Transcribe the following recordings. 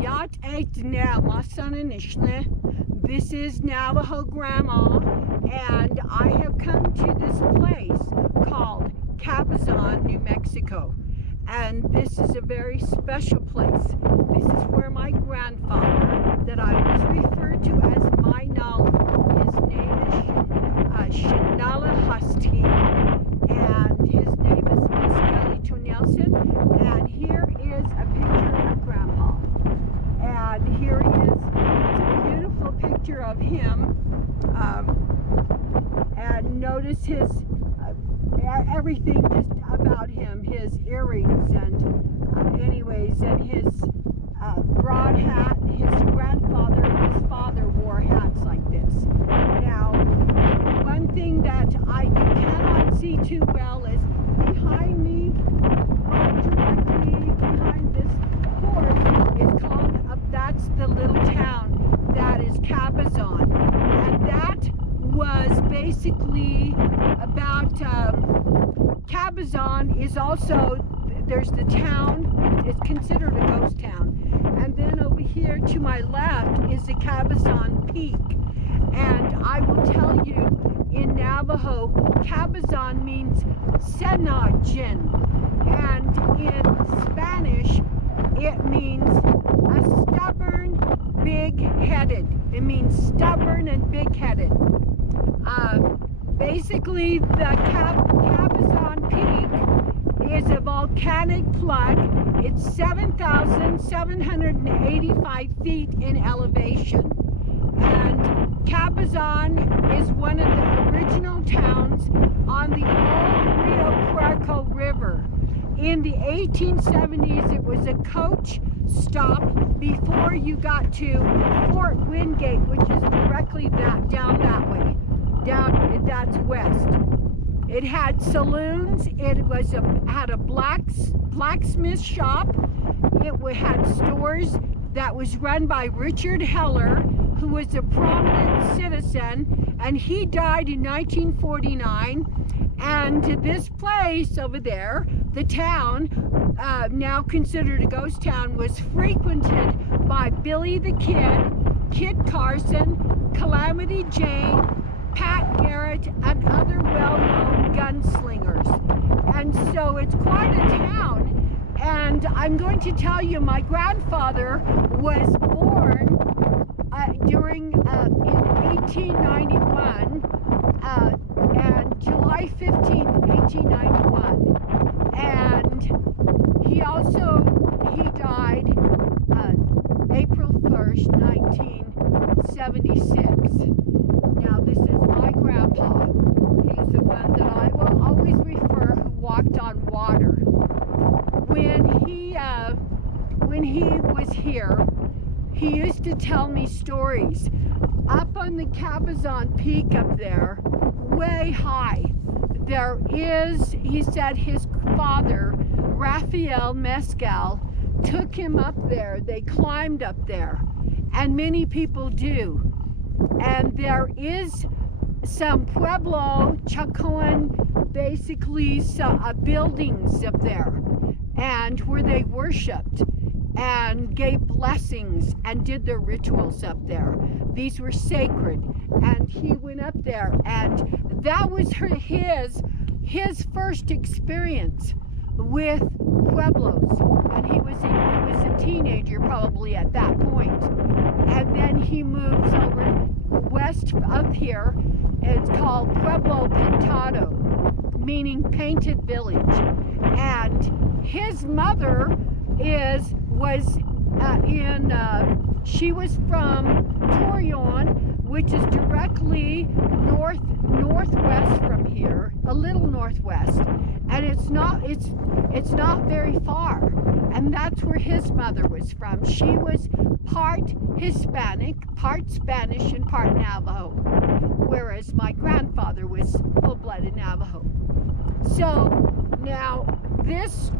Yat Eitne Masananishne. This is Navajo Grandma, and I have come to this place called Cabazon, New Mexico. And this is a very special place. This is where my grandfather, that I was referred to as my Navajo, his name is Shi Nali Hosteen, and his name is Mescalito Nelson. And here is a picture of Grandpa. And here he is. It's a beautiful picture of him. And notice his everything just about him, his earrings and anyways, and his broad hat. His grandfather and his father wore hats like this. Now, one thing that you cannot see too well is behind me, directly behind this horse, is called, that's the little town that is Cabazon. And that was basically about, Cabazon is also, there's the town, it's considered a ghost town. And then over here to my left is the Cabazon Peak. And I will tell you, in Navajo, Cabazon means Senajin. And in Spanish, it means a stubborn, big-headed. It means stubborn and big-headed. Basically, the Cabazon Peak is a volcanic plug. It's 7,785 feet in elevation. And Cabazon is one of the original towns on the old Rio Puerco River. In the 1870s, it was a coach stop before you got to Fort Wingate, which is directly down that way. That's west. It had saloons. It was had a blacksmith shop. It had stores that was run by Richard Heller, who was a prominent citizen, and he died in 1949. And this place over there, the town, now considered a ghost town, was frequented by Billy the Kid, Kit Carson, Calamity Jane, Pat Garrett, and other well-known gunslingers. And so it's quite a town. And I'm going to tell you, my grandfather was born in 1891, and July 15th, 1891. And he died April 1st, 1976. Now, this is my grandpa. He's the one that I will always refer, who walked on water. When he was here, he used to tell me stories. Up on the Cabazon Peak up there, way high, there is, he said, his father, Raphael Mescal, took him up there. They climbed up there, and many people do. And there is some Pueblo, Chacoan, basically buildings up there, and where they worshipped and gave blessings and did their rituals up there. These were sacred, and he went up there, and that was his first experience with Pueblos, and he was a teenager probably at that point. And then he moves over west of here. It's called Pueblo Pintado, meaning painted village. And his mother she was from Torreon, which is directly northwest from here, a little northwest, and it's not very far. And that's where his mother was from. She was part Hispanic, part Spanish, and part Navajo, whereas my grandfather was full-blooded Navajo. So now this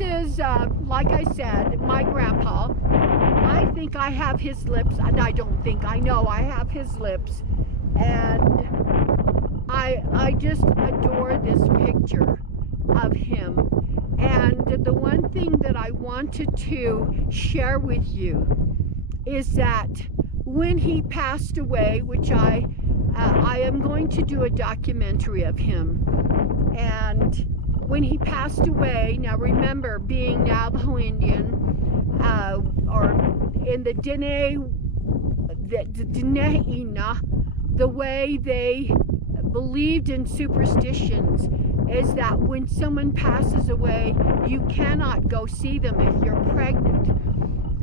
is, like I said, my grandpa. I think I have his lips, and I don't think, I know I have his lips, and I just adore this picture of him. And the one thing that I wanted to share with you is that when he passed away, which I am going to do a documentary of him, and when he passed away, now remember, being Navajo Indian, or in the Dine, the way they believed in superstitions is that when someone passes away, you cannot go see them if you're pregnant.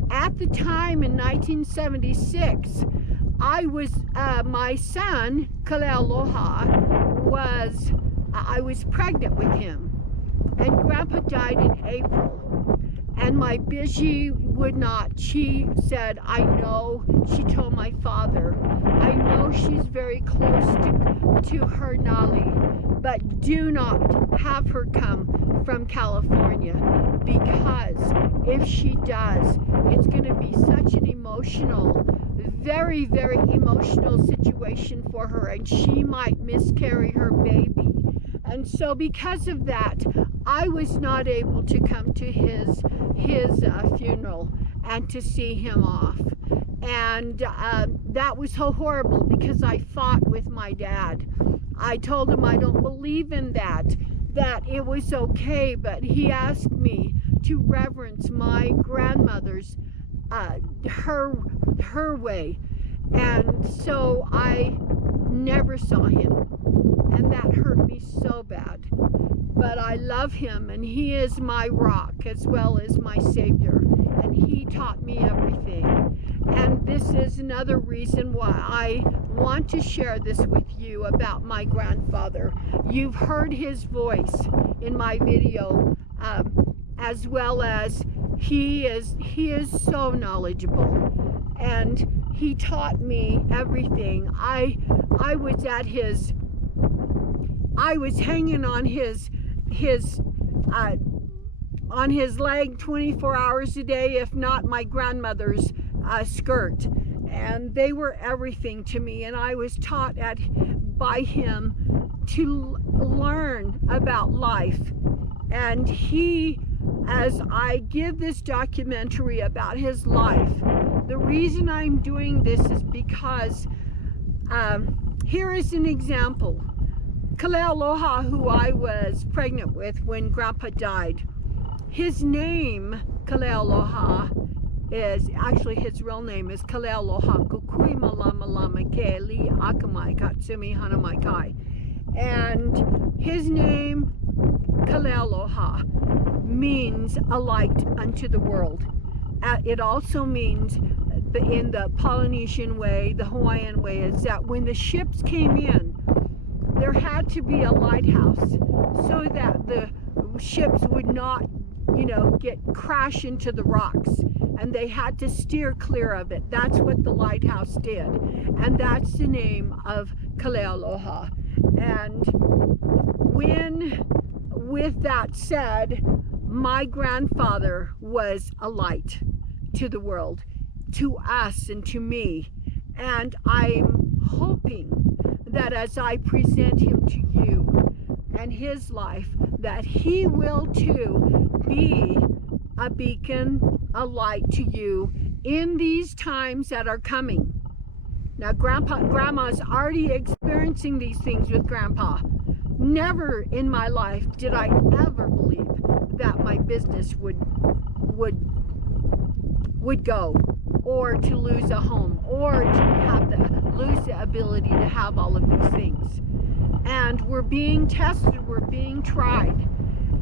At the time in 1976, I was, my son, Kalealoha, I was pregnant with him. And Grandpa died in April. And my Biji would not. She said, I know, she told my father, I know she's very close to her Nali, but do not have her come from California, because if she does, it's going to be such an emotional, very, very emotional situation for her, and she might miscarry her baby. And so because of that, I was not able to come to his funeral and to see him off. And that was so horrible, because I fought with my dad. I told him I don't believe in that it was okay, but he asked me to reverence my grandmother's, her way. And so I never saw him, and that hurt me so bad. But I love him, and he is my rock as well as my savior, and he taught me everything. And this is another reason why I want to share this with you about my grandfather. You've heard his voice in my video, as well as he is so knowledgeable, and he taught me everything. I was hanging on his leg 24 hours a day, if not my grandmother's skirt, and they were everything to me. And I was taught by him to learn about life. And he, as I give this documentary about his life, the reason I'm doing this is because here is an example. Kalealoha, who I was pregnant with when Grandpa died, his name, Kalealoha, is actually, his real name is Kalealoha Kukui Malama Lama Ke Li Akamai Katsumi Hanamai. And his name, Kalealoha, means a light unto the world. It also means, in the Polynesian way, the Hawaiian way, is that when the ships came in, there had to be a lighthouse so that the ships would not, crash into the rocks, and they had to steer clear of it. That's what the lighthouse did, and that's the name of Kalealoha. And with that said, my grandfather was a light to the world, to us and to me, and I'm hoping that as I present him to you and his life, that he will too be a beacon, a light to you in these times that are coming. Now, Grandma's already experiencing these things with Grandpa. Never in my life did I ever believe that my business would go, or to lose a home, or to lose the ability to have all of these things. And we're being tested, we're being tried.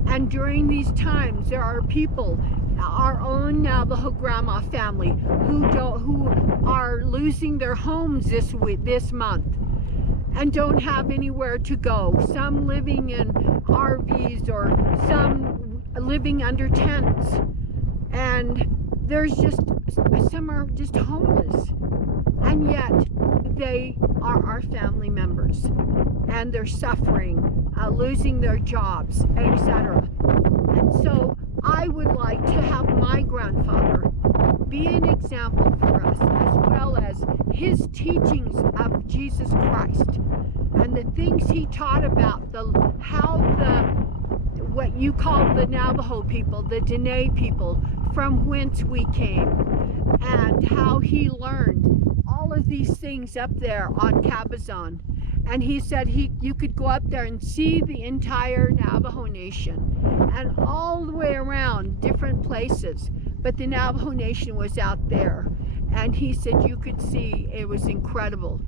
And during these times, there are people, our own Navajo grandma family, who are losing their homes this month and don't have anywhere to go. Some living in RVs, or some living under tents. And there's some are just homeless. And yet they are our family members, and they're suffering, losing their jobs, etc. And so I would like to have my grandfather be an example for us, as well as his teachings of Jesus Christ and the things he taught about you call the Navajo people, the Dine people, from whence we came, and how he learned all of these things up there on Cabazon. And he said you could go up there and see the entire Navajo Nation and all the way around different places. But the Navajo Nation was out there. And he said you could see, it was incredible.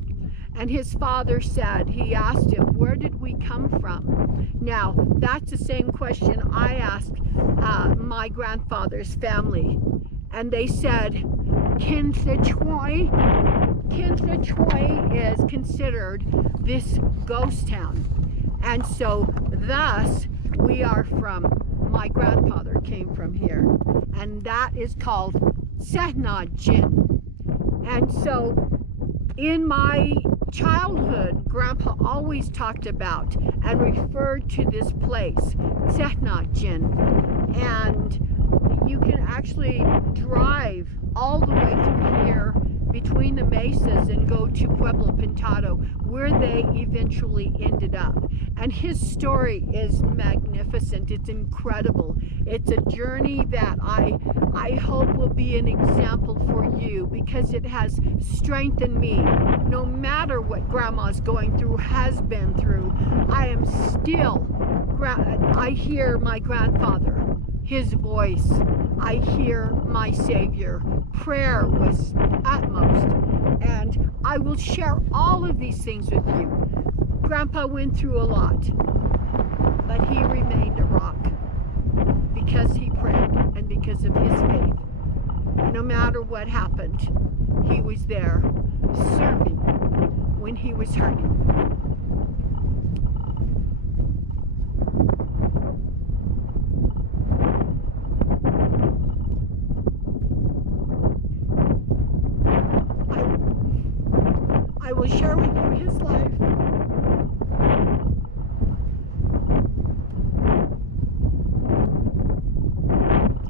And his father said, he asked him, where did we come from? Now, that's the same question I asked my grandfather's family. And they said, Kinthachoi is considered this ghost town. And so thus we are from, my grandfather came from here. And that is called Setnajin. And so in my childhood, Grandpa always talked about and referred to this place, Setnajin. And you can actually drive all the way through here between the mesas and go to Pueblo Pintado, where they eventually ended up. And his story is magnificent. It's incredible. It's a journey that I hope will be an example for you, because it has strengthened me. No matter what Grandma's going through, has been through, I am still, I hear my grandfather, his voice. I hear my Savior. Prayer was utmost. And I will share all of these things with you. Grandpa went through a lot, but he remained a rock because he prayed and because of his faith. No matter what happened, he was there serving when he was hurting. I will share with you his life.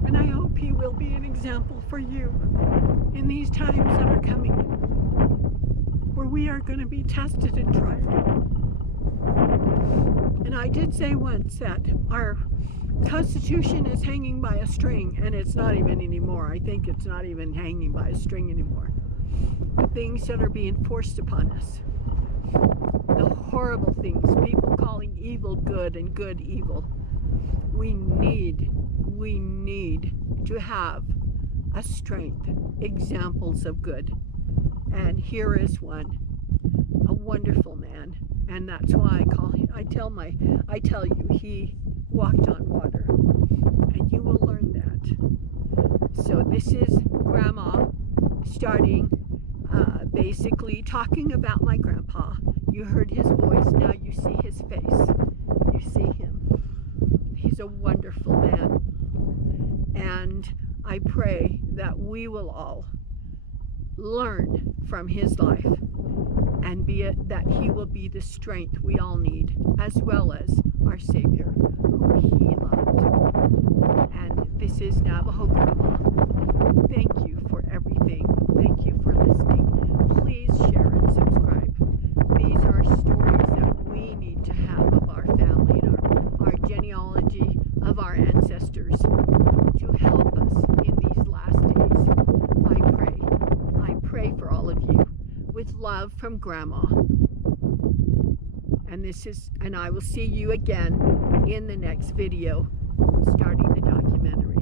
And I hope he will be an example for you in these times that are coming, where we are going to be tested and tried. And I did say once that our Constitution is hanging by a string, and it's not even anymore. I think it's not even hanging by a string anymore. The things that are being forced upon us, the horrible things, people calling evil good and good evil. We need to have a strength, examples of good. And here is one, a wonderful man. And that's why I tell you, he walked on water. And you will learn that. So this is Grandma starting basically talking about my grandpa. You heard his voice, now you see his face. You see him. He's a wonderful man. And I pray that we will all learn from his life, and be it that he will be the strength we all need, as well as our Savior, who he loved. And this is Navajo Grandma. Thank you for everything. Thank you for listening. Please share and subscribe. These are stories that we need to have of our family and our genealogy of our ancestors to help us in these last days. I pray for all of you with love from Grandma. And I will see you again in the next video starting the documentary.